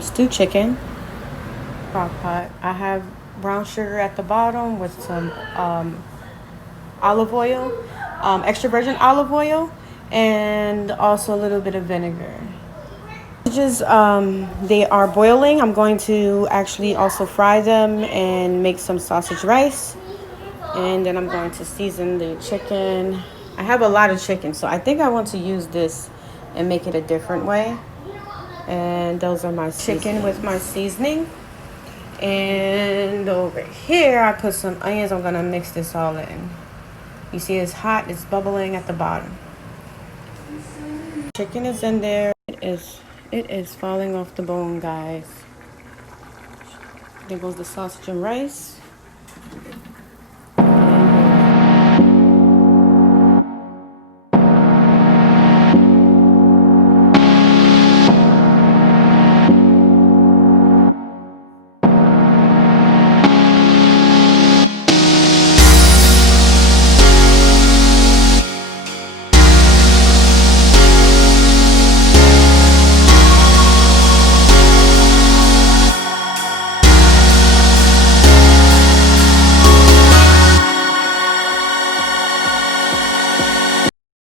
stewed chicken. Crock pot. I have brown sugar at the bottom with some olive oil, extra virgin olive oil, and also a little bit of vinegar. Just they are boiling. I'm going to actually also fry them and make some sausage rice, and then I'm going to season the chicken. I have a lot of chicken, so I think I want to use this and make it a different way. And those are my chicken with my seasoning. And over here I put some onions. I'm gonna mix this all in. You see it's hot, it's bubbling at the bottom. Chicken is in there. It is falling off the bone, guys. There goes the sausage and rice.